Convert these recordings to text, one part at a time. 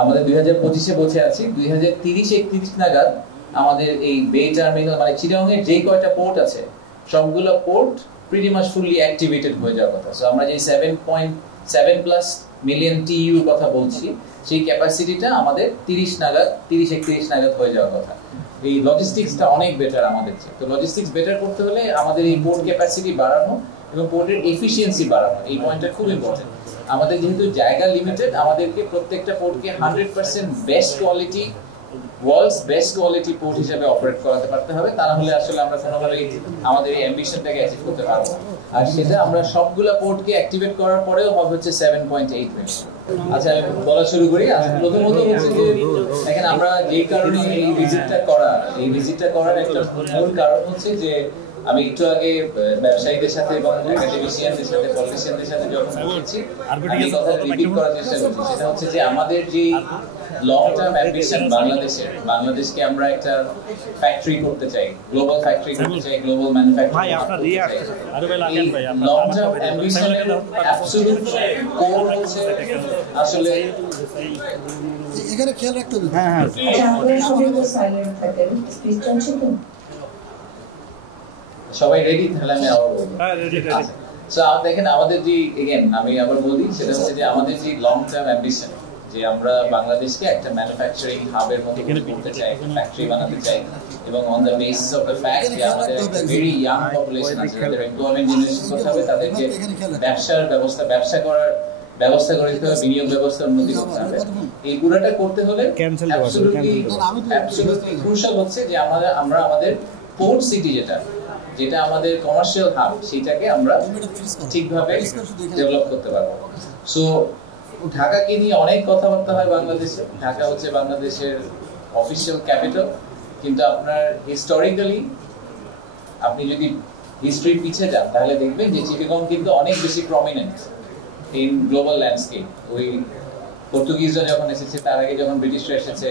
আমাদের 2025-এ বসে আছি, 2030-31 নাগাদ আমাদের এই বে টার্মিনাল মানে চিটাগং এর যে কয়টা পোর্ট আছে সবগুলো port pretty much fully activated হয়ে যাওয়ার কথা। সো আমরা যে 7.7+ মিলিয়ন টিইউ কথা বলছি, সেই ক্যাপাসিটিটা আমাদের 30-31 নাগাদ হয়ে যাওয়ার কথা। এই লজিস্টিক্সটা অনেক বেটার আমাদের চেয়ে। তো লজিস্টিক্স বেটার করতে হলে আমাদের এই পোর্ট ক্যাপাসিটি বাড়ানো এবং পোর্টের এফিসিয়েন্সি বাড়ানো, এই পয়েন্টটা খুব ইম্পর্টেন্ট। আমাদের যেহেতু জায়গা লিমিটেড, আমাদেরকে প্রত্যেকটা পোর্টকে 100% best quality, world's best quality port হিসেবে অপারেট করাতে পারতে হবে। তা না হলে আসলে আমরা কোনোভাবেই আমাদের এই অ্যাম্বিশনটাকে অ্যাচিভ করতে পারবো না। আর সেটা আমরা সবগুলা পোর্টকে অ্যাক্টিভেট করার পরেও হবে হচ্ছে 7.8 মিলিয়ন। আচ্ছা, বলা শুরু করি। প্রথমত হচ্ছে যে দেখেন, আমরা যেই কারণে এই ভিজিটটা করার একটা মূল কারণ হচ্ছে যে আমি একটু আগে ব্যবসায়ীদের সাথে এবং একাডেমিশিয়ানদের সাথে, পলিটিশিয়ানদের সাথে যখন বলছি, আমি কথা রিপিট করার চেষ্টা করছি। সেটা হচ্ছে যে আমাদের যে লং টার্ম অ্যাম্বিশন বাংলাদেশকে আমরা একটা ফ্যাক্টরি করতে চাই, গ্লোবাল ফ্যাক্টরি করতে চাই, গ্লোবাল ম্যানুফ্যাকচারিং করতে চাই। লং টার্ম অ্যাম্বিশনের অ্যাবসলিউট কোর হচ্ছে আসলে এখানে খেয়াল রাখতে হবে। হ্যাঁ, আপনারা সবাই তো সাইলেন্ট থাকেন, স্পিচ চলছে তো? সবাই রেডি? তাহলে আমি আবার বলবো। সো দেখেন, আমাদের যে আমি আবার বলি, সেটা হচ্ছে যে আমাদের যে লং টার্ম অ্যাম্বিশন, যে আমরা বাংলাদেশকে একটা ম্যানুফ্যাকচারিং হাবের মতো করতে চাই, ফ্যাক্টরি বানাতে চাই, এবং on the basis of the fact যে আমাদের একটা ভেরি ইয়াং পপুলেশন আছে, যাদের এমপ্লয়মেন্ট জেনারেশন করতে হবে, তাদেরকে ব্যবসা করার ব্যবস্থা করে দিতে হবে, বিনিয়োগ ব্যবস্থা উন্নতি করতে হবে। এই পুরোটা করতে হলে অ্যাবসলিউটলি ক্রুশাল হচ্ছে যে আমরা আমাদের পোর্ট সিটি যেটা আমাদের কমার্শিয়াল হাব, সেটাকে আমরা ঠিকভাবে ডেভেলপ করতে পারবো। সো ঢাকাকে নিয়ে অনেক কথাবার্তা হয় বাংলাদেশে। ঢাকা হচ্ছে বাংলাদেশের অফিসিয়াল ক্যাপিটাল, কিন্তু আপনার হিস্টোরিক্যালি আপনি যদি হিস্ট্রি পিছিয়ে যান তাহলে দেখবেন যে চিটাগং কিন্তু অনেক বেশি প্রমিনেন্ট ইন গ্লোবাল ল্যান্ডস্কেপ। ওই পর্তুগিজরা যখন এসেছে, তার আগে যখন ব্রিটিশরা এসেছে,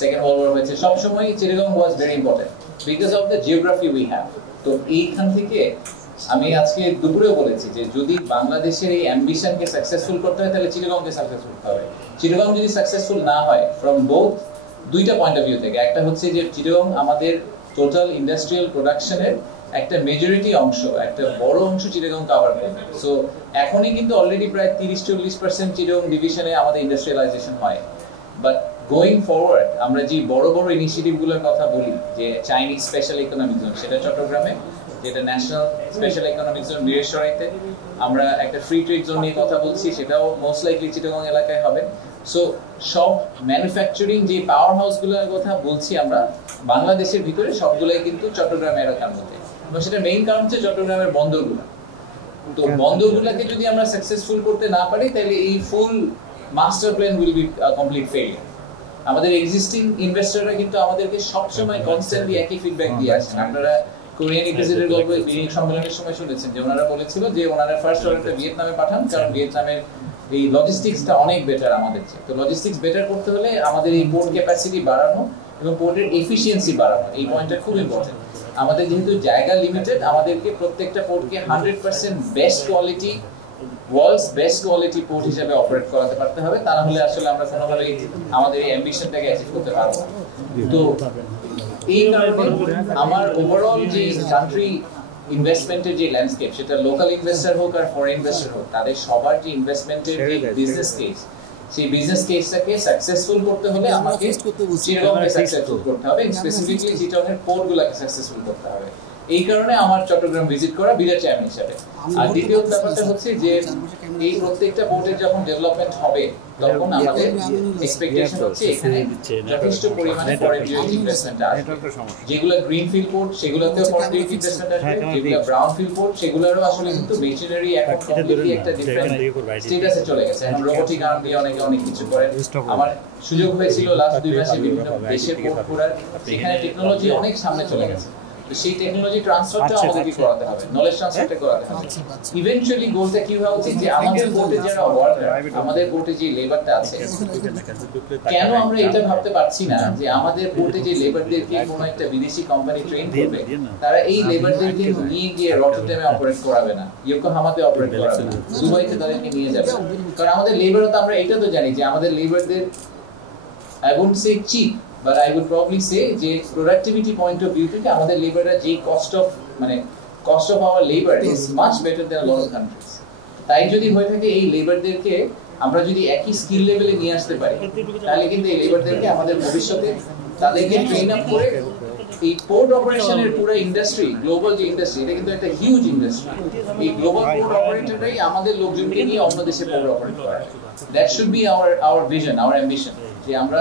সেকেন্ড ওয়ার্ল্ড ওয়ার হয়েছে, সবসময় Chittagong was very important because of the geography we have. তো এইখান থেকে আমি আজকে দুপুরেও বলেছি যে যদি বাংলাদেশের এই অ্যাম্বিশনকে সাকসেসফুল করতে হয়, তাহলে চিটাগংকে সাকসেসফুল করতে হবে। চিটাগং যদি সাকসেসফুল না হয় ফ্রম বোথ দুইটা পয়েন্ট অফ ভিউ থেকে, একটা হচ্ছে যে চিটাগং আমাদের টোটাল ইন্ডাস্ট্রিয়াল প্রোডাকশনের একটা মেজরিটি অংশ, একটা বড় অংশ চিটাগং কভার করবে। সো এখনই কিন্তু অলরেডি প্রায় 30-40% চিটাগং ডিভিশনে আমাদের ইন্ডাস্ট্রিয়ালাইজেশন হয়। বাট গোয়িং ফরওয়ার্ড আমরা যে বড় বড় ইনিশিয়েটিভগুলোর কথা বলি, যে চাইনিজ স্পেশাল ইকোনমিক জোন, সেটা চট্টগ্রামে, যেটা ন্যাশনাল স্পেশাল ইকোনমিক জোন বীরেশ্বরাইতে, আমরা একটা ফ্রি ট্রেড জোন নিয়ে কথা বলছি, সেটাও মোস্ট লাইকলি চিটাগং এলাকায় হবে। সো সব ম্যানুফ্যাকচারিং যে পাওয়ার হাউসগুলোর কথা বলছি আমরা বাংলাদেশের ভিতরে, সবগুলোই কিন্তু চট্টগ্রাম এলাকার মধ্যে, এবং সেটা মেইন কারণ হচ্ছে চট্টগ্রামের বন্দরগুলো। তো বন্দরগুলোকে যদি আমরা সাকসেসফুল করতে না পারি, তাহলে এই ফুল master plan will be complete failure. আমাদের এক্সিস্টিং ইনভেস্টররা কিন্তু আমাদেরকে সবসময় কনস্ট্যান্টলি একই ফিডব্যাক দিয়ে আসেন। আপনারা কোরিয়ান প্রেসিডেন্টের গল্প বিনিয়োগ সম্মেলনের সময় শুনেছেন যে ওনারা বলেছিল যে ওনারা ফার্স্ট অর্ডারটা ভিয়েতনামে পাঠান, কারণ ভিয়েতনামের এই লজিস্টিক্সটা অনেক বেটার আমাদের চেয়ে। তো লজিস্টিক্স বেটার করতে হলে আমাদের এই পোর্ট ক্যাপাসিটি বাড়ানো এবং পোর্টের এফিসিয়েন্সি বাড়ানো, এই পয়েন্টটা খুব ইম্পর্টেন্ট। আমাদের যেহেতু জায়গা লিমিটেড, আমাদেরকে প্রত্যেকটা পোর্টকে 100% best quality, world's best quality port হিসেবে অপারেট করাতে পারতে হবে। তা না হলে আসলে আমরা কোনোভাবেই আমাদের এই অ্যাম্বিশনটাকে অ্যাচিভ করতে পারবো না। তো এই কারণে আমার ওভারঅল যে কান্ট্রি ইনভেস্টমেন্টের যে ল্যান্ডস্কেপ, সেটা লোকাল ইনভেস্টর হোক আর ফরেন ইনভেস্টর হোক, তাদের সবার যে ইনভেস্টমেন্টের যে বিজনেস কেস, সেই বিজনেস কেসটাকে সাকসেসফুল করতে হলে আমাকে চিটাগংকে সাকসেসফুল করতে হবে, স্পেসিফিকলি চিটাগংয়ের পোর্টগুলোকে সাকসেসফুল করতে হবে। এই কারণে আমার চট্টগ্রাম ভিজিট করা বিরাট চেয়ারম্যান হিসেবে। আর দ্বিতীয় ব্যাপারটা হচ্ছে যে এই প্রত্যেকটা পোর্টের যখন ডেভেলপমেন্ট হবে, তখন আমাদের এক্সপেকটেশন হচ্ছে এখানে যথেষ্ট পরিমাণে ফরেন ডিরেক্ট ইনভেস্টমেন্ট আসবে। যেগুলো গ্রিনফিল্ড পোর্ট, সেগুলোতেও ফরেন ডিরেক্ট ইনভেস্টমেন্ট আসবে। যেগুলো ব্রাউনফিল্ড পোর্ট, সেগুলোরও আসলে কিন্তু মেশিনারি এখন কমপ্লিটলি একটা ডিফারেন্ট স্ট্যাটাসে চলে গেছে। এখন রোবোটিক আর্ম দিয়ে অনেক কিছু করে। আমার সুযোগ হয়েছিল লাস্ট 2 মাসে বিভিন্ন দেশের পোর্ট ঘোরার, সেখানে টেকনোলজি অনেক সামনে চলে গেছে। সেই টেকনোলজি ট্রান্সফারটা আমাদেরকে করাতে হবে, নলেজ ট্রান্সফারটা করাতে হবে। ইভেন্চুয়ালি গোলটা কি হওয়া উচিত যে আমাদের কোর্টে যারা ওয়ার্কার, আমাদের কোর্টে যে লেবারটা আছে, কেন আমরা এটা ভাবতে পারছি না যে আমাদের কোর্টে যে লেবারদেরকে কোনো একটা বিদেশি কোম্পানি ট্রেন করবে, তারা এই লেবারদেরকে নিয়ে গিয়ে রটারডামে অপারেট করাবে না, ইয়োকোহামাতে অপারেট করাবে না, দুবাইতে তাদেরকে নিয়ে যাবে। কারণ আমাদের লেবারও তো, আমরা এটা তো জানি যে আমাদের লেবারদের I wouldn't say cheap, but I would probably say যে productivity point of view থেকে আমাদের লেবাররা যে cost of our labor is much better than a lot of countries. তাই যদি হয়ে থাকে এই লেবারদেরকে আমরা যদি একই স্কিল লেভেলে নিয়ে আসতে পারি তাহলে কিন্তু এই লেবারদেরকে আমাদের ভবিষ্যতে তাদেরকে ট্রেন আপ করে এই পোর্ট অপারেশনের পুরো ইন্ডাস্ট্রি, গ্লোবাল যে ইন্ডাস্ট্রি, এটা কিন্তু একটা হিউজ ইন্ডাস্ট্রি। এই গ্লোবাল পোর্ট অপারেটররাই আমাদের লোকজনকে নিয়ে অন্য দেশে পোর্ট অপারেট করে। That should be our vision, our ambition, যে আমরা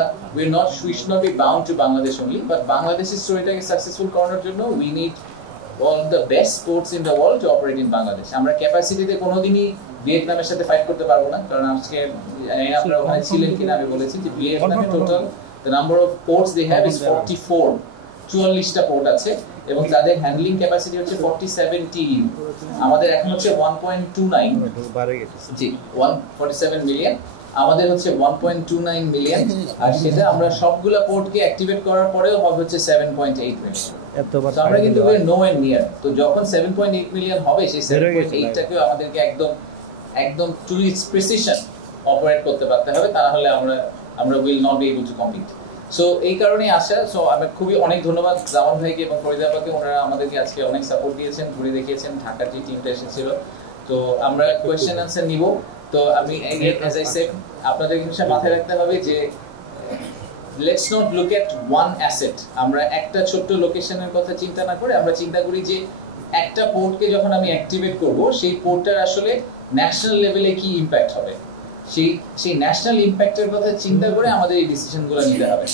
we should not be bound to Bangladesh only, but বাংলাদেশের স্টোরিটাকে সাকসেসফুল করার জন্য we need all the best ports in the world to operate in Bangladesh. আমরা ক্যাপাসিটিতে কোনোদিনই ভিয়েতনামের সাথে ফাইট করতে পারবো না, কারণ আজকে আপনারা ওখানে ছিলেন কিনা আমি বলেছি যে ভিয়েতনামে total the number of ports they have is 44, 44টা পোর্ট আছে এবং তাদের হ্যান্ডলিং ক্যাপাসিটি হচ্ছে 47 TEU। আমাদের এখন হচ্ছে 1.29 জি 147 মিলিয়ন, আমাদের হচ্ছে 1.29 মিলিয়ন, আর সেটা আমরা সবগুলা পোর্টকে অ্যাক্টিভেট করার পরেও হবে হচ্ছে 7.8 মিলিয়ন। তো আমরা কিন্তু nowhere near, তো যখন 7.8 মিলিয়ন হবে সেই 7.8 টাকেও আমাদেরকে একদম টু ইটস প্রিসিশন অপারেট করতে পারতে হবে, তা না হলে আমরা will not be able to compete. So এই কারণেই আসা। সো আমি খুবই অনেক ধন্যবাদ জামান ভাইকে এবং ফরিদা আপাকে, ওনারা আমাদেরকে আজকে অনেক সাপোর্ট দিয়েছেন, ঘুরে দেখিয়েছেন, ঢাকার যে টিমটা এসেছিল। তো আমরা কোয়েশ্চেন আনসার নিব। তো আমি অ্যাজ আই সেড আপনাদের জিনিসটা মাথায় রাখতে হবে যে let's not look at one asset. আমরা একটা ছোট্ট লোকেশনের কথা চিন্তা না করে আমরা চিন্তা করি যে একটা পোর্টকে যখন আমি অ্যাক্টিভেট করব সেই পোর্টটার আসলে ন্যাশনাল লেভেলে কি ইম্প্যাক্ট হবে, সেই ন্যাশনাল ইম্প্যাক্টের কথা চিন্তা করে আমাদের এই ডিসিশনগুলো নিতে হবে।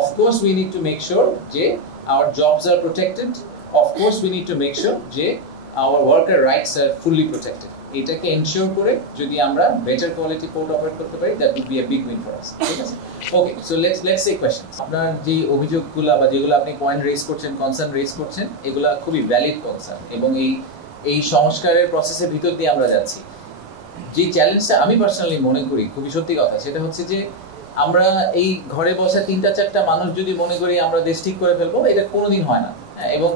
Of course we need to make sure যে our jobs are protected, of course we need to make sure যে our worker rights are fully protected. এটাকে এনশিওর করে যদি আমরা বেটার কোয়ালিটি পোর্ট অপারেট করতে পারি, that will be a big win for us. ঠিক আছে, okay, so let's say questions. আপনার যে অভিযোগগুলো বা যেগুলো আপনি পয়েন্ট রেজ করছেন, কনসার্ন রেজ করছেন, এগুলো খুবই ভ্যালিড কনসার্ন এবং এই সংস্কারের প্রসেসের ভিতর দিয়ে আমরা যাচ্ছি। যে চ্যালেঞ্জটা আমি পার্সোনালি মনে করি খুবই সত্যি কথা, সেটা হচ্ছে যে আমরা এই ঘরে বসা 3-4টা মানুষ যদি মনে করি আমরা দেশ ঠিক করে ফেলবো, এটা কোনোদিন হয় না। এবং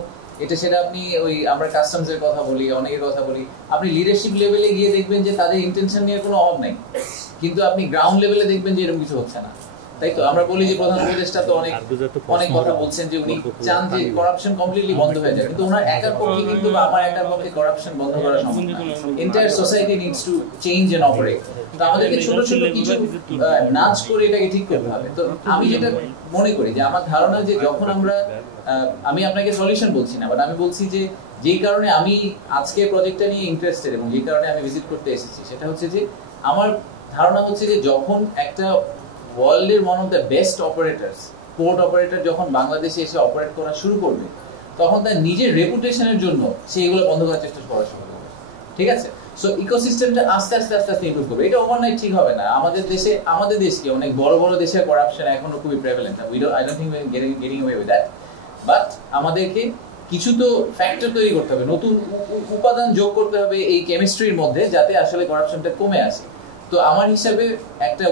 সেটা আপনি আমরা কাস্টমস এর কথা বলি, অনেকের কথা বলি, আপনি লিডারশিপ লেভেলে গিয়ে দেখবেন যে তাদের ইন্টেনশন নিয়ে কোনো অভাব নাই, কিন্তু আপনি গ্রাউন্ড লেভেলে দেখবেন যে এরকম কিছু হচ্ছে না। তাই তো আমরা বলি যে প্রধান উপদেষ্টা তো অনেক কথা বলছেন যে উনি চান যে করাপশন কমপ্লিটলি বন্ধ হয়ে যায়, কিন্তু ওনার একার পক্ষে কিন্তু বা আমার একার পক্ষে করাপশন বন্ধ করা সম্ভব না। Entire society needs to change and operate. তো আমাদেরকে ছোট ছোট কিছু নাচ করে এটাকে ঠিক করতে হবে। তো আমি যেটা মনে করি যে আমার ধারণা যে যখন আমি আপনাকে সলিউশন বলছি না, বাট আমি বলছি যে যেই কারণে আমি আজকে প্রজেক্টটা নিয়ে ইন্টারেস্টেড এবং যে কারণে আমি ভিজিট করতে এসেছি, সেটা হচ্ছে যে আমার ধারণা হচ্ছে যে যখন একটা ওয়ার্ল্ডের one of the best operators port operator যখন বাংলাদেশে এসে অপারেট করা শুরু করবে, তখন তার নিজের রেপুটেশনের জন্য সে এগুলো বন্ধ করার চেষ্টা করা শুরু করবে। ঠিক আছে, সো ইকোসিস্টেমটা আস্তে আস্তে ইমপ্রুভ করবে। এটা ওভারনাইট ঠিক হবে না। আমাদের দেশকে অনেক বড় বড় দেশের করাপশন এখনো খুবই prevalent. I don't think we are getting away with that, but আমাদেরকে কিছু তো ফ্যাক্টর তৈরি করতে হবে, নতুন উপাদান যোগ করতে হবে এই কেমিস্ট্রির মধ্যে, যাতে আসলে করাপশনটা কমে আসে। তো আমার হিসাবে একটা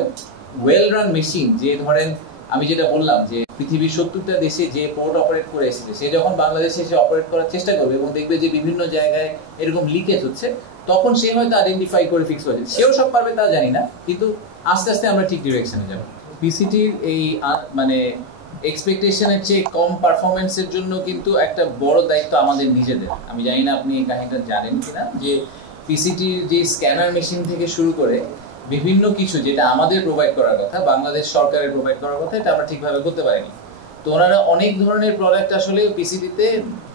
ওয়েল রান মেশিন, যে ধরেন আমি যেটা বললাম যে পৃথিবীর 70টা দেশে যে পোর্ট অপারেট করে এসেছে, সে যখন বাংলাদেশে এসে অপারেট করার চেষ্টা করবে এবং দেখবে যে বিভিন্ন জায়গায় এরকম লিকেজ হচ্ছে, তখন সে হয়তো আইডেন্টিফাই করে ফিক্স হয়ে যাবে। সেও সব পারবে তা জানি না, কিন্তু আস্তে আস্তে আমরা ঠিক ডিরেকশনে যাব। পিসিটির এই এক্সপেকটেশনের চেয়ে কম পারফরমেন্সের জন্য কিন্তু একটা বড় দায়িত্ব আমাদের নিজেদের। আমি জানি না আপনি এই কাহিনীটা জানেন কিনা, যে পিসিটির যে স্ক্যানার মেশিন থেকে শুরু করে বিভিন্ন কিছু যেটা আমাদের প্রোভাইড করার কথা, বাংলাদেশ সরকারের প্রোভাইড করার কথা, এটা আমরা ঠিকভাবে করতে পারিনি। তো ওনারা অনেক ধরনের প্রোডাক্ট আসলে পিসিটিতে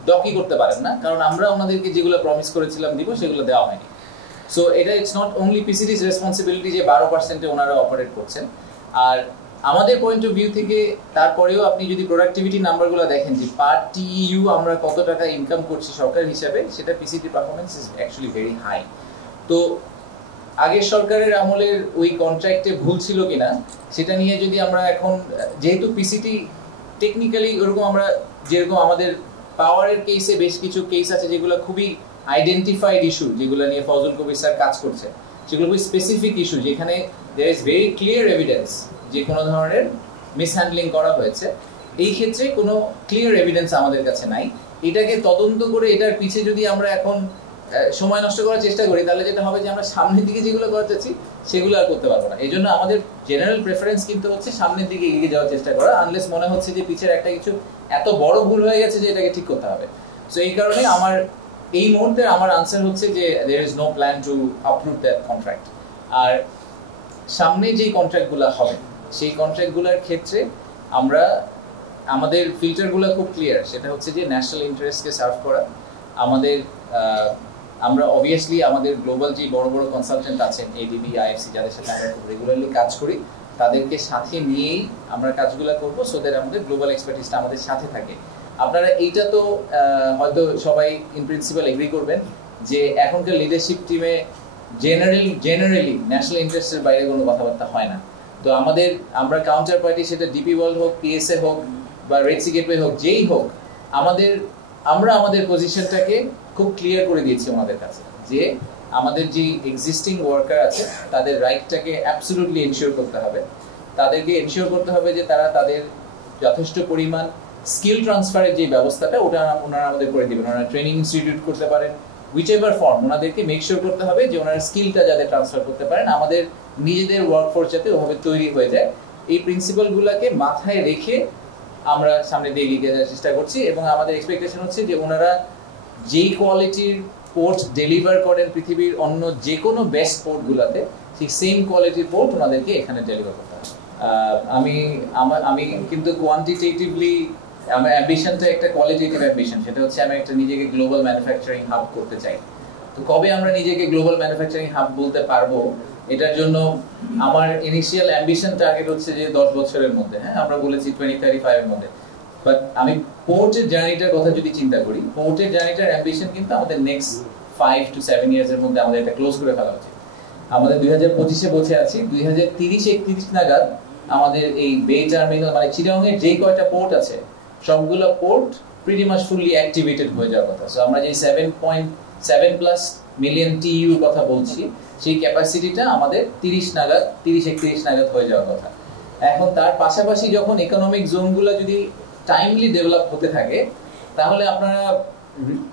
ডকি করতে পারেন না, কারণ আমরা ওনাদেরকে যেগুলো প্রমিস করেছিলাম দিব সেগুলো দেওয়া হয়নি। সো এটা ইটস নট অনলি পিসিটিস রেসপন্সিবিলিটি যে 12%-এ ওনারা অপারেট করছেন। আর আমাদের পয়েন্ট অফ ভিউ থেকে তারপরেও আপনি যদি প্রোডাক্টিভিটি নাম্বারগুলো দেখেন যে পার টিইউ আমরা কত টাকা ইনকাম করছি সরকার হিসাবে, সেটা PCT performance is actually very high. তো আগের সরকারের আমলের ওই কন্ট্রাক্টে ভুল ছিল কিনা সেটা নিয়ে যদি আমরা এখন, যেহেতু পিসিটি টেকনিক্যালি ওরকম আমরা যেরকম আমাদের পাওয়ারের কেসে বেশ কিছু কেস আছে যেগুলো খুবই আইডেন্টিফাইড ইস্যু, যেগুলো নিয়ে ফজল কবির স্যার কাজ করছে, সেগুলো খুবই স্পেসিফিক ইস্যু, যেখানে there is very clear evidence যে কোনো ধরনের মিসহ্যান্ডলিং করা হয়েছে। এই ক্ষেত্রে কোনো ক্লিয়ার এভিডেন্স আমাদের কাছে নাই। এটাকে তদন্ত করে এটার পিছে যদি আমরা এখন সময় নষ্ট করার চেষ্টা করি, তাহলে যেটা হবে যে আমরা সামনের দিকে যেগুলো করতে চাচ্ছি সেগুলো আর করতে পারবো না। এই জন্য আমাদের জেনারেল প্রেফারেন্স কিন্তু হচ্ছে সামনের দিকে এগিয়ে যাওয়ার চেষ্টা করা, আনলেস মনে হচ্ছে যে পিছের একটা কিছু এত বড় ভুল হয়ে গেছে যে এটাকে ঠিক করতে হবে। সো এই কারণে আমার এই মুহূর্তে আমার আনসার হচ্ছে যে there is no plan to uproot that contract। আর সামনে যেই কন্ট্রাক্টগুলো হবে সেই কন্ট্রাক্টগুলোর ক্ষেত্রে আমরা আমাদের ফিল্টারগুলো খুব ক্লিয়ার, সেটা হচ্ছে যে ন্যাশনাল ইন্টারেস্টকে সার্ভ করা। আমাদের আমরা অবভিয়াসলি আমাদের গ্লোবাল যে বড় বড় কনসালটেন্ট আছেন এডিবি, আইএফসি, যাদের সাথে আমরা খুব রেগুলারলি কাজ করি, তাদেরকে সাথে নিয়েই আমরা কাজগুলো করব, সো দ্যাট আমাদের গ্লোবাল এক্সপার্টিসটা আমাদের সাথে থাকে। আপনারা এইটা তো হয়তো সবাই ইন প্রিন্সিপাল এগ্রি করবেন যে এখনকার লিডারশিপ টিমে জেনারেলি ন্যাশনাল ইন্টারেস্টের বাইরে কোনো কথাবার্তা হয় না। তো আমরা কাউন্টার পার্টি, সেটা ডিপি ওয়ার্ল্ড হোক, পিএসএ হোক বা রেড সি গেটওয়ে হোক, যেই হোক, আমরা আমাদের পজিশনটাকে খুব ক্লিয়ার করে দিয়েছি ওনাদের কাছে যে আমাদের যে এক্সিস্টিং ওয়ার্কার আছে তাদের রাইটটাকে অ্যাবসলিউটলি এনশিওর করতে হবে। তাদেরকে এনশিওর করতে হবে যে তারা তাদের যথেষ্ট পরিমাণ স্কিল ট্রান্সফারের যে ব্যবস্থাটা ওটা ওনারা আমাদের করে দেবেন। ওনারা ট্রেনিং ইনস্টিটিউট করতে পারেন, whichever form, ওনাদেরকে মেক শিওর করতে হবে যে ওনারা স্কিলটা যাতে ট্রান্সফার করতে পারেন, আমাদের নিজেদের ওয়ার্কফোর্স যাতে ওভাবে তৈরি হয়ে যায়। এই প্রিন্সিপালগুলোকে মাথায় রেখে আমরা সামনে দিয়ে এগিয়ে যাওয়ার চেষ্টা করছি এবং আমাদের এক্সপেকটেশন হচ্ছে যে ওনারা যেই কোয়ালিটির পোর্ট ডেলিভার করেন পৃথিবীর অন্য যে কোনো বেস্ট পোর্টগুলোতে, ঠিক সেম কোয়ালিটির পোর্ট ওনাদেরকে এখানে ডেলিভার করতে হবে। আমি কিন্তু কোয়ান্টিটেটিভলি আমার অ্যাম্বিশনটা একটা কোয়ালিটেটিভ অ্যাম্বিশন, সেটা হচ্ছে আমি একটা নিজেকে গ্লোবাল ম্যানুফ্যাকচারিং হাব করতে চাই। তো কবে আমরা নিজেকে গ্লোবাল ম্যানুফ্যাকচারিং হাব বলতে পারবো, এটার জন্য আমার ইনিশিয়াল অ্যাম্বিশন টার্গেট হচ্ছে যে 10 বছরের মধ্যে, হ্যাঁ আমরা বলেছি 2035 এর মধ্যে। বাট আমি পোর্টের জার্নিটার কথা যদি চিন্তা করি, পোর্টের জার্নিটার অ্যাম্বিশন কিন্তু আমাদের নেক্সট 5 to 7 ইয়ার্স এর মধ্যে আমাদের এটা ক্লোজ করে ফেলা উচিত। আমাদের 2025-এ বসে আছি, 2030-31 নাগাদ আমাদের এই বে টার্মিনাল মানে চিটাগংয়ের যেই কয়টা পোর্ট আছে সবগুলো port pretty much fully activated হয়ে যাওয়ার কথা। সো আমরা যে 7.7+ মিলিয়ন টিইউ কথা বলছি, সেই ক্যাপাসিটিটা আমাদের 30-31 নাগাদ হয়ে যাওয়ার কথা। এখন তার পাশাপাশি যখন ইকোনমিক জোনগুলো যদি টাইমলি ডেভেলপ হতে থাকে, তাহলে আপনারা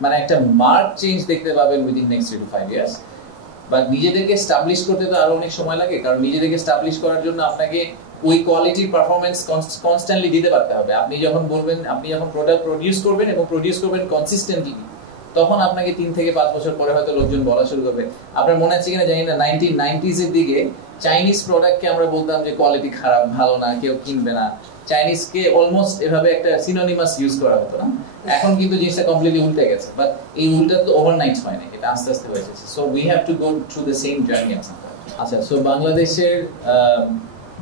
মানে একটা মার্ক চেঞ্জ দেখতে পাবেন within next 3 to 5 years. But নিজেদেরকে স্টাবলিশ করতে তো আরো অনেক সময় লাগে, কারণ নিজেদেরকে স্টাবলিশ করার জন্য আপনাকে ওই কোয়ালিটির পারফরমেন্স কনস্ট্যান্টলি দিতে পারতে হবে। আপনি যখন প্রোডাক্ট প্রডিউস করবেন এবং প্রডিউস করবেন কনসিস্টেন্টলি, তখন আপনাকে 3 থেকে 5 বছর পরে হয়তো লোকজন বলা শুরু করবে। আপনার মনে আছে কিনা জানি না, 1990s এর দিকে চাইনিজ প্রোডাক্টকে আমরা বলতাম যে কোয়ালিটি খারাপ, ভালো না, কেউ কিনবে না। চাইনিজকে অলমোস্ট এভাবে একটা সিনোনিমাস ইউজ করা হতো না। এখন কিন্তু জিনিসটা কমপ্লিটলি উল্টে গেছে, বাট এই উল্টা তো ওভারনাইট হয় না, এটা আস্তে আস্তে হয়ে যাচ্ছে। So we have to go through the same journey. আচ্ছা, সো বাংলাদেশের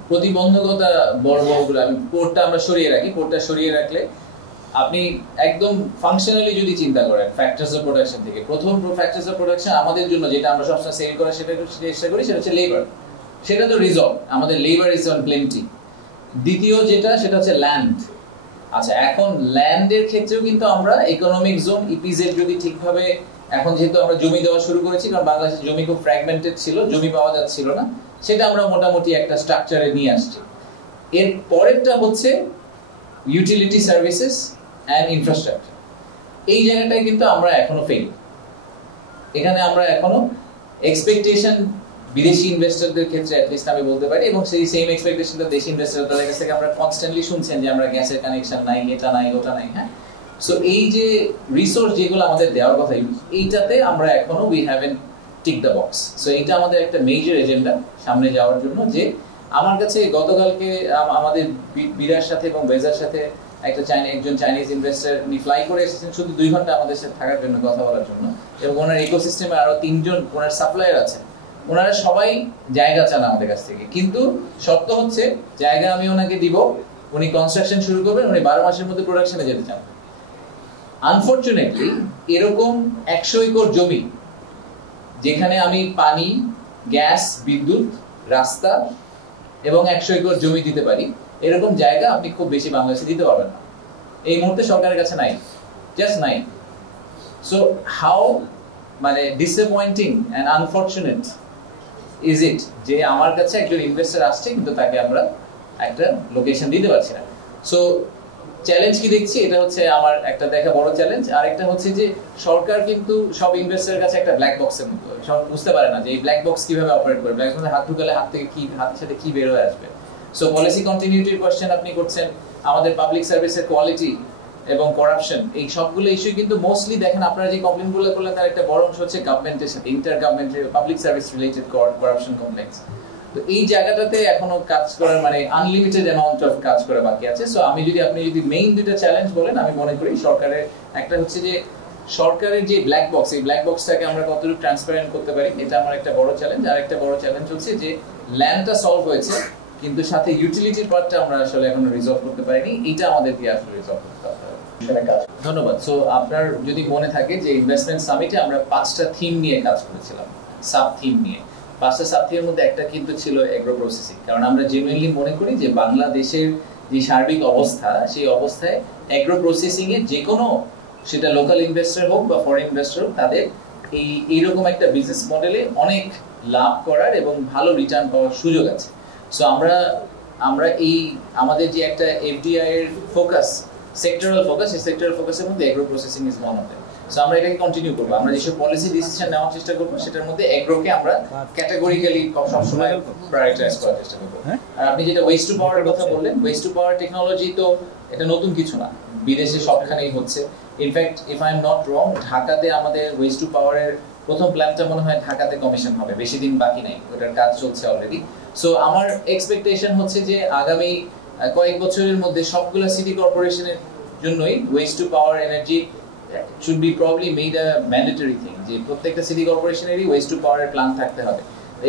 প্রতিবন্ধকতা বড়গুলো আমি পোর্টটা আমরা সরিয়ে রাখি। পোর্টটা সরিয়ে রাখলে আপনি একদম ফাংশনালি যদি চিন্তা করেন ফ্যাক্টরস অফ প্রোডাকশন থেকে, প্রথম ফ্যাক্টরস অফ প্রোডাকশন আমাদের জন্য যেটা আমরা সবসময় সেল করার সেটা চেষ্টা করি, সেটা হচ্ছে লেবার। সেটা তো রিজলভ, আমাদের লেবার ইজ অন প্লেন্টি। দ্বিতীয় যেটা, সেটা হচ্ছে ল্যান্ড। আচ্ছা, এখন ল্যান্ডের ক্ষেত্রেও কিন্তু আমরা ইকোনমিক জোন, ইপিজেড যদি ঠিকভাবে, এখন যেহেতু আমরা জমি দেওয়া শুরু করেছি, কারণ বাংলাদেশের জমি খুব ফ্র্যাগমেন্টেড ছিল, জমি পাওয়া যাচ্ছিল না, সেটা আমরা মোটামুটি একটা স্ট্রাকচারে নিয়ে আসছি। এর পরেরটা হচ্ছে ইউটিলিটি সার্ভিসেস অ্যান্ড ইনফ্রাস্ট্রাকচার। এই জায়গাটায় কিন্তু আমরা এখনো ফেল। এখানে আমরা এখনো এক্সপেকটেশন বিদেশি ইনভেস্টরদের ক্ষেত্রে অ্যাটলিস্ট আমি বলতে পারি, এবং সেই সেম এক্সপেকটেশনটা দেশি ইনভেস্টর তাদের কাছ থেকে আমরা কনস্ট্যান্টলি শুনছেন যে আমরা গ্যাসের কানেকশন নাই, এটা নাই, ওটা নাই। হ্যাঁ, সো এই যে রিসোর্স যেগুলো আমাদের দেওয়ার কথা, এইটাতে আমরা এখনো we haven't tick the box. So এইটা আমাদের একটা মেজর এজেন্ডা সামনে যাওয়ার জন্য। যে আমার কাছে গতকালকে আমাদের বিরার সাথে এবং বেজার সাথে একজন চাইনিজ ইনভেস্টর উনি ফ্লাই করে এসেছেন শুধু 2 ঘন্টা আমাদের সাথে থাকার জন্য, কথা বলার জন্য। এবং ওনার ইকোসিস্টেমে আরো 3 জন ওনার সাপ্লায়ার আছেন। ওনারা সবাই জায়গা চান আমাদের কাছ থেকে, কিন্তু শর্ত হচ্ছে জায়গা আমি ওনাকে দিব, উনি কনস্ট্রাকশন শুরু করবেন, উনি 12 মাসের মধ্যে প্রোডাকশনে যেতে চান। আনফরচুনেটলি এরকম 100 একর জমি, যেখানে আমি পানি, গ্যাস, বিদ্যুৎ, রাস্তা এবং 100 একর জমি দিতে পারি, এরকম জায়গা আপনি খুব বেশি বাংলাদেশে দিতে পারবেন না। এই মুহূর্তে সরকারের কাছে নাই, জাস্ট নাই। সো হাউ মানে disappointing and unfortunate is it যে আমার কাছে একজন ইনভেস্টর আসছে, কিন্তু তাকে আমরা একটা লোকেশন দিতে পারছি না। সো চ্যালেঞ্জ কি দেখছি, এটা হচ্ছে আমার একটা দেখা বড় চ্যালেঞ্জ। আর একটা হচ্ছে যে সরকার কিন্তু সব ইনভেস্টরের কাছে একটা ব্ল্যাক বক্সের মতো, সব বুঝতে পারে না যে এই ব্ল্যাক বক্স কিভাবে অপারেট করে, ব্ল্যাক বক্সে হাত ঢুকালে হাত থেকে কি, হাতের সাথে কি বের হয়ে আসবে। সো পলিসি কন্টিনিউটির কোশ্চেন আপনি করছেন, আমাদের পাবলিক সার্ভিসের কোয়ালিটি এবং করাপশন, এই সবগুলো ইস্যু কিন্তু মোস্টলি দেখেন আপনারা যে কমপ্লেইনগুলো করলেন তার একটা বড় অংশ হচ্ছে গভর্নমেন্টের সাথে, inter governmental public service related corruption complex. তো এই জায়গাটাতে এখনো কাজ করার মানে আনলিমিটেড অ্যামাউন্ট অফ কাজ করা বাকি আছে। সো আপনি যদি মেইন দুইটা চ্যালেঞ্জ বলেন, আমি মনে করি সরকারের একটা হচ্ছে যে সরকারের যে ব্ল্যাক বক্স, এই ব্ল্যাক বক্সটাকে আমরা কতটুকু ট্রান্সপারেন্ট করতে পারি, এটা আমার একটা বড় চ্যালেঞ্জ। আর একটা বড় চ্যালেঞ্জ হচ্ছে যে ল্যান্ডটা সলভ হয়েছে কিন্তু সাথে ইউটিলিটির পার্টটা আমরা আসলে এখনো রিজলভ করতে পারিনি, এটা আমাদেরকে আসলে রিজলভ করতে হবে। ধন্যবাদ। সো আপনার যদি মনে থাকে যে ইনভেস্টমেন্ট সামিটে আমরা 5টা থিম নিয়ে কাজ করেছিলাম, সাব থিম নিয়ে। 5টা সাব থিমের মধ্যে একটা কিন্তু ছিল এগ্রো প্রসেসিং, কারণ আমরা জেনুইনলি মনে করি যে বাংলাদেশের যে সার্বিক অবস্থা, সেই অবস্থায় এগ্রো প্রসেসিং এ যে কোনো, সেটা লোকাল ইনভেস্টর হোক বা ফরেন ইনভেস্টর হোক, তাদের এইরকম একটা বিজনেস মডেলে অনেক লাভ করার এবং ভালো রিটার্ন পাওয়ার সুযোগ আছে। সো আমরা এই আমাদের যে একটা এফডিআই এর ফোকাস, সেক্টরাল ফোকাস, এই সেক্টরাল ফোকাসের মধ্যে agro processing is one of them. So আমরা এটাকে কন্টিনিউ করবো। আমরা যেসব পলিসি ডিসিশন নেওয়ার চেষ্টা করবো সেটার মধ্যে এগ্রোকে আমরা ক্যাটাগরিক্যালি সবসময় প্রায়োরিটাইজ করার চেষ্টা করবো। আর আপনি যেটা ওয়েস্ট টু পাওয়ার কথা বললেন, ওয়েস্ট টু পাওয়ার টেকনোলজি তো এটা নতুন কিছু না, বিদেশে সবখানেই হচ্ছে। In fact if I am not wrong, ঢাকাতে আমাদের ওয়েস্ট টু পাওয়ারের প্রথম প্ল্যানটা মনে হয় ঢাকাতে কমিশন হবে, বেশি দিন বাকি নাই, ওটার কাজ চলছে অলরেডি। সো আমার এক্সপেকটেশন হচ্ছে যে আগামী কয়েক বছরের মধ্যে সবগুলো সিটি কর্পোরেশনের জন্যই waste to power energy should be probably made a mandatory thing, যে প্রত্যেকটা সিটি কর্পোরেশনেরই ওয়েস্ট টু পাওয়ারের প্ল্যান থাকতে হবে।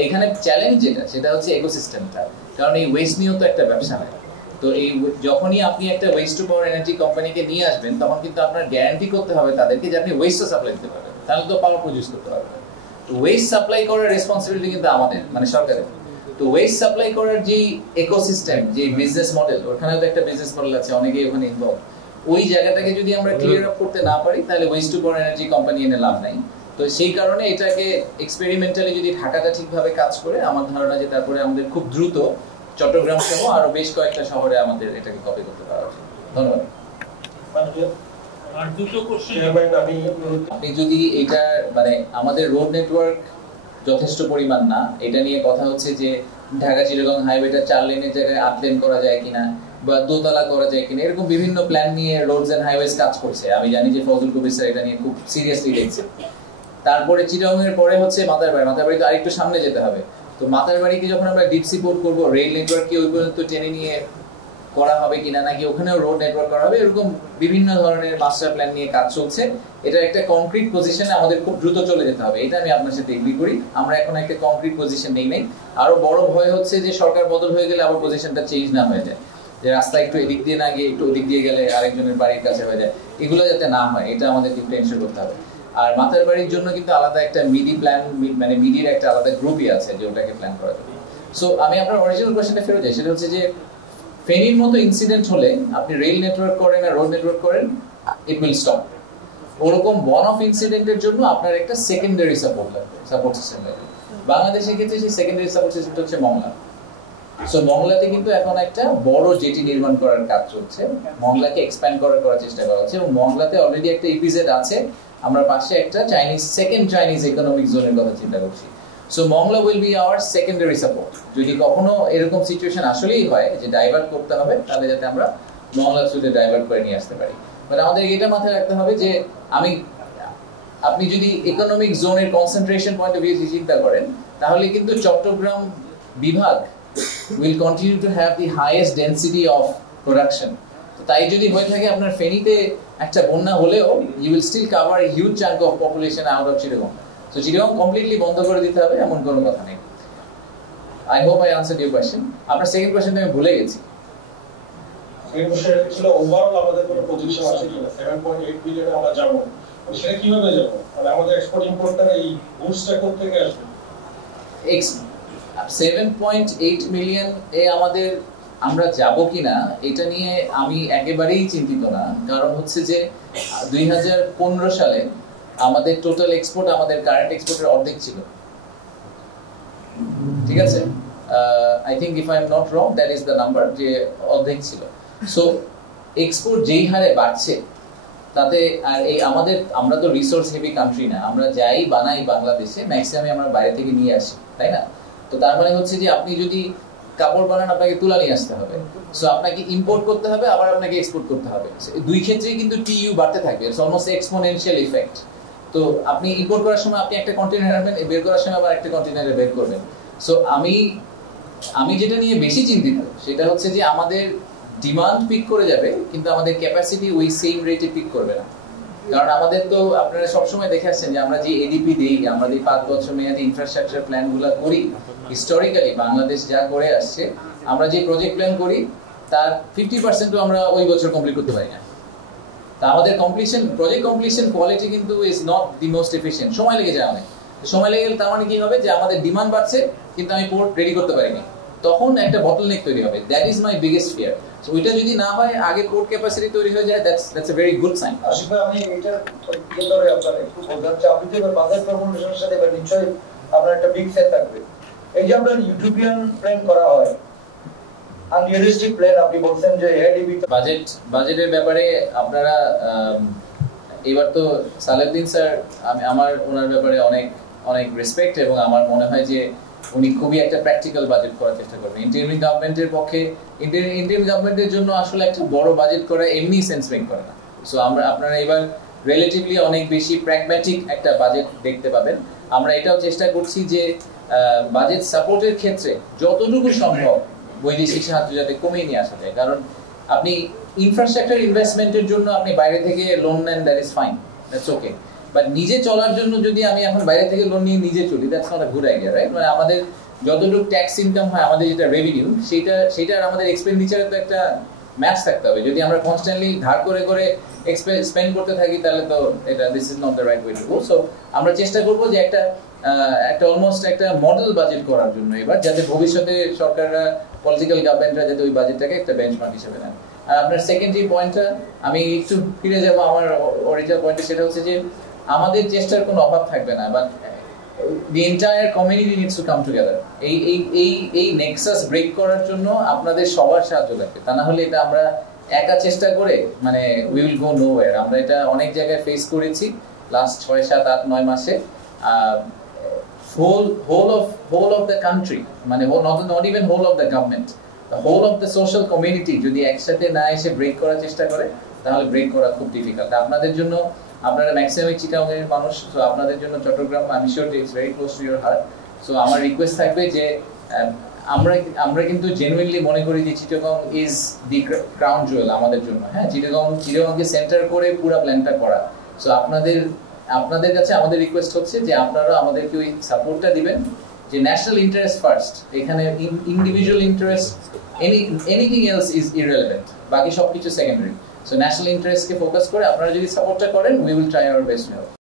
এখানে চ্যালেঞ্জ যেটা, সেটা হচ্ছে ইকোসিস্টেমটা, কারণ এই ওয়েস্ট নিয়েও তো একটা ব্যবসা হয়। তো এই যখনই আপনি একটা ওয়েস্ট টু পাওয়ার এনার্জি কোম্পানিকে নিয়ে আসবেন, তখন কিন্তু আপনার গ্যারান্টি করতে হবে তাদেরকে যে আপনি ওয়েস্টও সাপ্লাই দিতে পারবেন, তাহলে তো পাওয়ার প্রডিউস করতে পারবেন। তো ওয়েস্ট সাপ্লাই করার রেসপন্সিবিলিটি কিন্তু আমাদের, মানে সরকারের। তো ওয়েস্ট সাপ্লাই করার যে ইকোসিস্টেম, যে বিজনেস মডেল, ওখানেও তো একটা বিজনেস মডেল আছে, অনেকেই ওখানে ইনভলভ। ওই জায়গাটাকে যদি আমরা ক্লিয়ার আপ করতে না পারি, তাহলে waste to power energy company এনে লাভ নাই। তো সেই কারণে এটাকে এক্সপেরিমেন্টালি যদি ঢাকাটা ঠিকভাবে কাজ করে, আমার ধারণা যে তারপরে আমাদের খুব দ্রুত চট্টগ্রাম সহ আরো বেশ কয়েকটা শহরে আমাদের এটাকে কপি করতে পারা উচিত। ধন্যবাদ। আপনি যদি এটা মানে আমাদের রোড নেটওয়ার্ক যথেষ্ট পরিমাণ না, এটা নিয়ে কথা হচ্ছে যে ঢাকা চিটাগং হাইওয়েটা 4 লেনের জায়গায় 8 লেন করা যায় কিনা, বা দোতলা করা যায় কিনা, এরকম বিভিন্ন প্ল্যান নিয়ে রোডস এন্ড হাইওয়েজ কাজ করছে। আমি জানি যে ফজল কবির স্যার এটা নিয়ে খুব সিরিয়াসলি দেখছে। তারপরে চিটাগং এর পরে হচ্ছে মাতারবাড়ি তো আরেকটু সামনে যেতে হবে। তো মাতারবাড়িকে যখন আমরা ডিপ সি পোর্ট করবো, রেল নেটওয়ার্ককে ওই পর্যন্ত টেনে নিয়ে করা হবে কিনা, নাকি ওখানেও রোড নেটওয়ার্ক করা হবে, এরকম বিভিন্ন ধরনের মাস্টার প্ল্যান নিয়ে কাজ চলছে। এটা একটা কংক্রিট পজিশনে আমাদের খুব দ্রুত চলে যেতে হবে, এটা আমি আপনার সাথে এগ্রি করি। আমরা এখন একটা কংক্রিট পজিশন নেই নাই। আরো বড় ভয় হচ্ছে যে সরকার বদল হয়ে গেলে আবার পজিশনটা চেঞ্জ না হয়ে যায়, যে রাস্তা একটু এদিক দিয়ে না গিয়ে একটু ওদিক দিয়ে গেলে আরেকজনের বাড়ির কাছে হয়ে যায়, এগুলো যাতে না হয়, এটা আমাদের টেনশন করতে হবে। আর মাতার বাড়ির জন্য কিন্তু আলাদা একটা মিডি প্ল্যান, মানে মিডির একটা আলাদা গ্রুপই আছে যে ওটাকে প্ল্যান করার জন্য। সো আমি আপনার অরিজিনাল কোয়েশ্চেনটা ফেরত যাই, সেটা হচ্ছে যে ফেনীর মতো ইনসিডেন্ট হলে আপনি রেল নেটওয়ার্ক করেন আর রোড নেটওয়ার্ক করেন, ইট উইল স্টপ। ওরকম ওয়ান অফ ইনসিডেন্টের জন্য আপনার একটা সেকেন্ডারি সাপোর্ট লাগবে, সাপোর্ট সিস্টেম লাগবে। বাংলাদেশের ক্ষেত্রে সেই সেকেন্ডারি সাপোর্ট সিস্টেমটা হচ্ছে মংলা। সো মংলাতে কিন্তু এখন একটা বড় জেটি নির্মাণ করার কাজ চলছে, মংলাকে এক্সপ্যান্ড করার চেষ্টা করা হচ্ছে, এবং মংলাতে অলরেডি একটা ইপিজেড আছে। আমরা পাশে একটা সেকেন্ড চাইনিজ ইকোনমিক জোনের কথা চিন্তা করছি। So Mongla will be hour secondary support. যদি কখনো এরকম সিচুয়েশন আসলেই হয় যে ডাইভার্ট করতে হবে, তাহলে যাতে আমরা মংলা থ্রুতে ডাইভার্ট করে নিয়ে আসতে পারি। বাট আমাদের এটা মাথায় রাখতে হবে যে আপনি যদি ইকোনমিক জোনের কনসেন্ট্রেশন পয়েন্ট অফ ভিউ চিন্তা করেন, তাহলে কিন্তু চট্টগ্রাম বিভাগ will continue to have the highest density of production. তো তাই যদি হয়ে থাকে আপনার ফেনীতে একটা বন্যা হলেও you will still cover a huge chunk of population out of Chittagong. So Chittagong completely বন্ধ করে দিতে হবে এমন কোনো কথা নেই। I hope I answered your question. আপনার সেকেন্ড কোশ্চেনটা আমি ভুলে গেছি। সেকেন্ড কোশ্চেন ছিল ওভারঅল আমাদের কোনো পজিশন আছে কিনা, 7.8 বিলিয়নে আমরা যাব, সেটা কিভাবে যাব, মানে আমাদের এক্সপোর্ট ইম্পোর্টটা এই গুডসটা কোথা থেকে আসবে? 7.8 মিলিয়ন এ আমরা যাব কিনা এটা নিয়ে আমি একেবারেই চিন্তিত না। কারণ হচ্ছে যে 2015 সালে আমাদের টোটাল এক্সপোর্ট আমাদের কারেন্ট এক্সপোর্টের অর্ধেক ছিল, ঠিক আছে? I think if I am not wrong that is the number, যে অর্ধেক ছিল। সো এক্সপোর্ট যেই হারে বাড়ছে তাতে আর এই আমরা তো রিসোর্স হেভি কান্ট্রি না, আমরা যাই বানাই বাংলাদেশে ম্যাক্সিমাম আমরা বাইরে থেকে নিয়ে আসি, তাই না? তো তার মানে হচ্ছে যে আপনি যদি কাপড় বানান আপনাকে তুলা নিয়ে আসতে হবে, সো আপনাকে ইম্পোর্ট করতে হবে, আবার আপনাকে এক্সপোর্ট করতে হবে। দুই ক্ষেত্রেই কিন্তু টিইউ বাড়তে থাকবে, ইটস অলমোস্ট এক্সপোনেনশিয়াল ইফেক্ট। তো আপনি ইম্পোর্ট করার সময় আপনি একটা কন্টেইনার আনবেন, বের করার সময় আবার একটা কন্টেইনারে বের করবেন। সো আমি যেটা নিয়ে বেশি চিন্তিত সেটা হচ্ছে যে আমাদের ডিমান্ড পিক করে যাবে কিন্তু আমাদের ক্যাপাসিটি ওই সেম রেটে পিক করবে না। কারণ আমাদের তো আপনারা সবসময় দেখে আসছেন যে আমরা যে এডিপি দিই, আমরা যে 5 বছর মেয়াদী ইনফ্রাস্ট্রাকচার প্ল্যানগুলো করি, হিস্টোরিক্যালি বাংলাদেশ যা করে আসছে, আমরা যে প্রজেক্ট প্ল্যান করি তার 50%ও আমরা ওই বছর কমপ্লিট করতে পারি না। তা আমাদের প্রজেক্ট কমপ্লিশন কোয়ালিটি কিন্তু is not the most efficient, সময় লেগে যায় অনেক। সময় লেগে গেলে তার মানে কি হবে যে আমাদের ডিমান্ড বাড়ছে কিন্তু আমি পোর্ট রেডি করতে পারিনি, তখন একটা বটলনেক তৈরি হবে। That is my biggest fear. So ওইটা যদি না হয়, আগে পোর্ট ক্যাপাসিটি তৈরি হয়ে যায়, that's a very good sign. Ashiq ভাই, আমি এটা ধরে আপনার একটু বলতে চাই, আপনি তো বাজেট ফর্মুলেশনের সাথে এবার নিশ্চয়ই আপনার একটা বিগ সেট থাকবে। এই যে আপনার ইউটোপিয়ান প্ল্যান করা হয়, আনরিয়ালিস্টিক প্ল্যান, আপনি বলছেন যে এডিবি বাজেটের ব্যাপারে আপনারা এবার তো সালেউদ্দিন স্যার, আমার ওনার ব্যাপারে অনেক অনেক রেসপেক্ট, এবং আমার মনে হয় যে উনি খুবই একটা প্র্যাকটিক্যাল বাজেট করার চেষ্টা করবেন। ইন্টারিম গভর্নমেন্টের পক্ষে, ইন্টারিম গভর্নমেন্টের জন্য আসলে একটা বড় বাজেট করা এমনি সেন্স মেক করে না। সো আপনারা এবার রিলেটিভলি অনেক বেশি প্র্যাগম্যাটিক একটা বাজেট দেখতে পাবেন। আমরা এটাও চেষ্টা করছি যে বাজেট সাপোর্টের ক্ষেত্রে যতটুকু সম্ভব বৈদেশিক সাহায্য যাতে কমিয়ে নিয়ে আসা যায়। কারণ আপনি ইনফ্রাস্ট্রাকচার ইনভেস্টমেন্টের জন্য আপনি বাইরে থেকে লোন নেন, that is fine, that's okay. But নিজে চলার জন্য যদি আমি এখন বাইরে থেকে লোন নিয়ে নিজে চলি, that's not a good idea, right? মানে আমাদের যতটুকু ট্যাক্স ইনকাম হয়, আমাদের যেটা রেভিনিউ, সেটার আমাদের এক্সপেন্ডিচারের তো একটা ম্যাচ থাকতে হবে। যদি আমরা কনস্ট্যান্টলি ধার করে করে স্পেন্ড করতে থাকি, তাহলে তো এটা this is not the right way to go. So আমরা চেষ্টা করবো যে একটা অলমোস্ট একটা মডেল বাজেট করার জন্য এবার, যাতে ভবিষ্যতে সরকাররা, পলিটিক্যাল গভর্নমেন্টরা যাতে ওই বাজেটটাকে একটা বেঞ্চমার্ক হিসেবে নেন। আর আপনার সেকেন্ডারি পয়েন্টটা আমি একটু ফিরে যাবো আমার অরিজিনাল পয়েন্টে, সেটা হচ্ছে যে আমাদের চেষ্টার কোনো অভাব থাকবে না, but the entire community needs to come together. এই নেক্সাস ব্রেক করার জন্য আপনাদের সবার সাহায্য লাগবে, তা না হলে এটা আমরা একা চেষ্টা করে মানে we will go nowhere. আমরা এটা অনেক জায়গায় ফেস করেছি লাস্ট 6, 7, 8, 9 মাসে। whole of the country, মানে not even whole of the government, the whole of the social community যদি একসাথে না এসে ব্রেক করার চেষ্টা করে, তাহলে ব্রেক করা খুব ডিফিকাল্ট। আপনাদের জন্য, আপনারা ম্যাক্সিমাম চিটাগাংয়ের মানুষ, সো আপনাদের জন্য চট্টগ্রাম, আমি sure it's very close to your heart. So আমার রিকোয়েস্ট থাকবে যে আমরা কিন্তু জেনুইনলি মনে করি যে Chittagong is the crown Jewel আমাদের জন্য। হ্যাঁ, চিটাগাংকে সেন্টার করে পুরো প্ল্যানটা করা। সো আপনাদের কাছে আমাদের রিকোয়েস্ট হচ্ছে যে আপনারা আমাদেরকে ওই সাপোর্টটা দিবেন, যে ন্যাশনাল ইন্টারেস্ট ফার্স্ট, এখানে individual interest, anything else is irrelevant, বাকি সবকিছু সেকেন্ডারি। সো ন্যাশনাল ইন্টারেস্টকে ফোকাস করে আপনারা যদি সাপোর্টটা করেন, we will try our best to help.